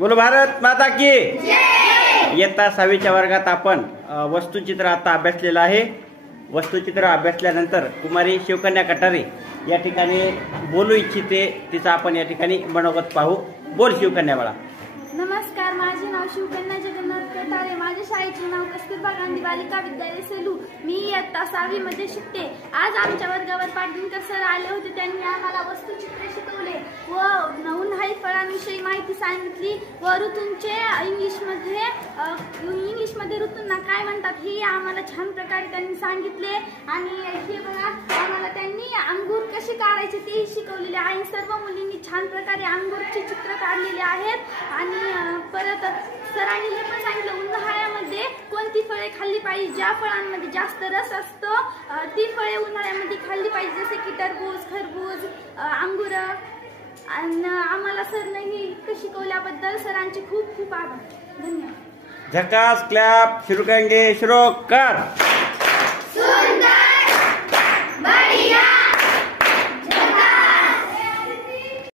बोलो भारत माता की इयत्ता 6वीच्या वर्गात आपण वस्तुचित्र आता अभ्यासलेलं आहे। वस्तुचित्र अभ्यासल्यानंतर कुमारी शिवकन्या कटारे या ठिकाणी बोलू इच्छिते, तिचा आपण या ठिकाणी मनोगत पाहू। बोल शिवकन्या बाळा। नमस्कार, माझे नाव शिवकन्या जगन्नाथ कटारे, माझ्या शाळेचे नाव कस्तुरबा गांधी बालिका विद्यालय सेलू, मी इयत्ता 6वी मध्ये शिकते। आज आमच्या वर्गावर पाटणकर सर आले होते, त्यांनी आम्हाला वस्तुचित्र शिकवले व उन्हाळी फळांविषयी माहिती सांगितली व ऋतूंचे इंग्लिशमध्ये ऋतूंना काय म्हणतात हे आम्हाला छान प्रकारे त्यांनी सांगितले। आणि हे बघा, आम्हाला त्यांनी अंगूर कसे काढायचे ते शिकवलेले आहे। सर्व मुलींनी छान प्रकारे अंगूरचे चित्र काढलेले आहेत। आणि परत सरांनी हे पण सांगितलं उन्हाळ्यामध्ये कोणती फळे खाल्ली पाहिजे, ज्या फळांमध्ये जास्त रस असतो ती फळे उन्हाळ्यामध्ये खाल्ली पाहिजे, जसे की टरबूज, खरबूज, अंगूर। आणि आम्हाला सरने हे इतकं शिकवल्याबद्दल सरांचे खूप खूप आभार। धन्यवाद। झकास क्लॅप शुरू करेंगे, शुरू कर।